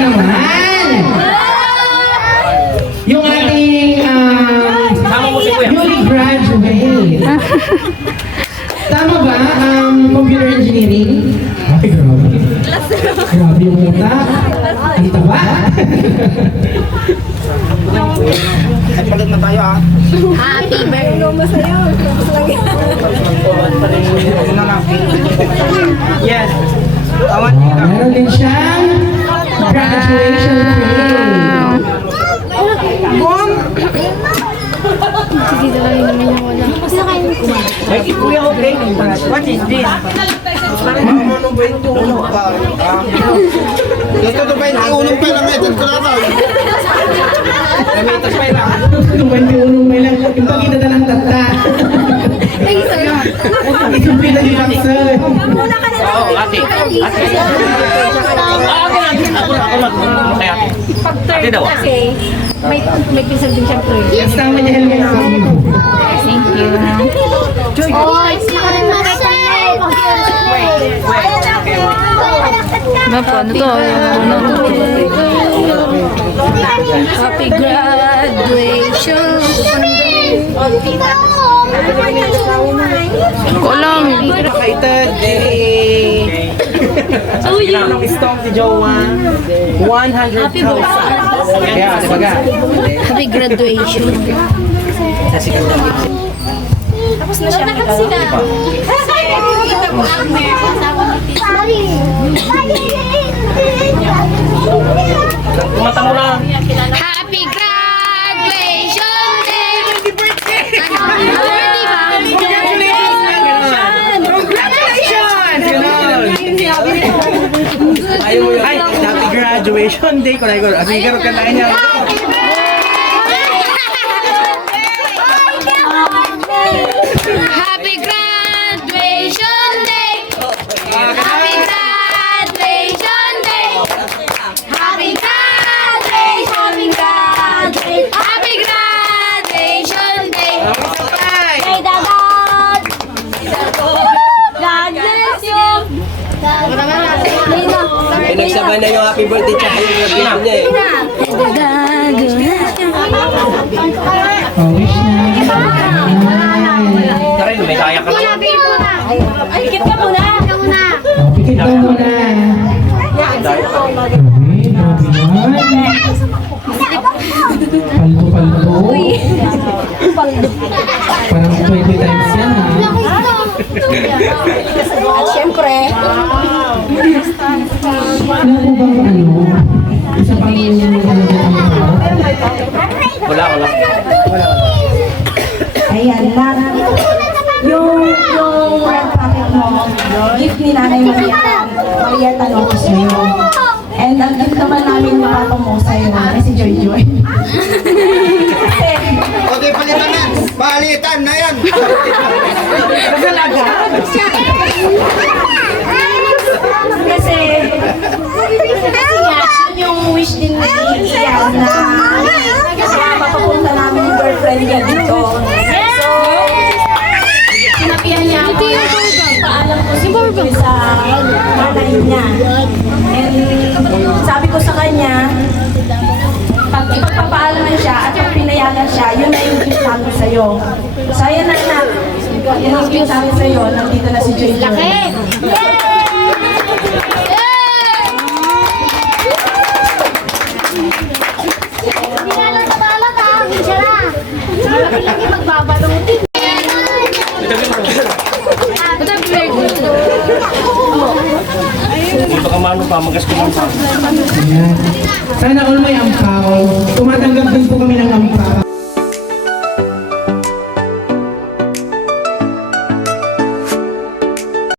naman! Yung ating newly graduate. Tama ba? Computer engineering? Ay, grabe. Grabe yung muta. Kita ba? Palit na tayo ah. Happy birthday. Yes. Meron din siyang graduation film. Sige, dalawa naman yung wala. Basta kayo Ay, kuya ko break. What is this? Ano ba yung tulong pa? Ito to ba yung tulong pa na metal ko na to? Namitas pa lang. Tuman yung unong may lang. Yung pagkita na lang tata. Thank you, sir. Itong pinag-ibang sir. Muna ka na lang. Oo, ate. Ate. Ate daw. Kasi may pinsan din siyempre. Kasama niya helmet sa iyo. Thank you. Oh, ano to? Happy graduation. Ko lang. Excited. Ang stone si Joanne. 100,000. Kaya, di ba ga? Happy graduation. Tapos na siya. Kumanta mo lang. Happy graduation day! Happy birthday! Happy birthday ba? Ay, happy graduation day ko na ikaw. Abi, garo ka na niya. Happy graduation day! Happy graduation day! Happy graduation! Happy graduation day! Hey, Dagod! God bless you! Pinagsabay na yung happy birthday tsaka yung graduation niya eh. Oh, wish na. Karin, may kaya ka naman. Ay, pikit ka muna! Oh, pikit daw muna. Grabe, grabe yan. Paldo. Parang 20 times yan ha. At syempre, Ano po bang ano? Isa pang Wala, wala. Ayan lang. Yung red packet mo, gift ni Nanay Maria tanong ko sa'yo. And ang gift naman namin ni Papa mo sa'yo, ay si Joy Joy. Okay, palitan na. Palitan na yan. Kasi nga, yun yung wish din ni Ian na mapapunta namin yung girlfriend niya dito. So, sinabihan niya ako na paalam ko si sa nanay niya. And sabi ko sa kanya, pag ipagpapaalaman siya at pag pinayagan siya, yun na yung gift namin sa'yo. So, ayan na na. Yan yung gift namin sa'yo. Nandito na si Joy Joy. lagi magbabalutin. Kung baka mano pa, magas ko lang pa. Ayan. Sana all may ampaw.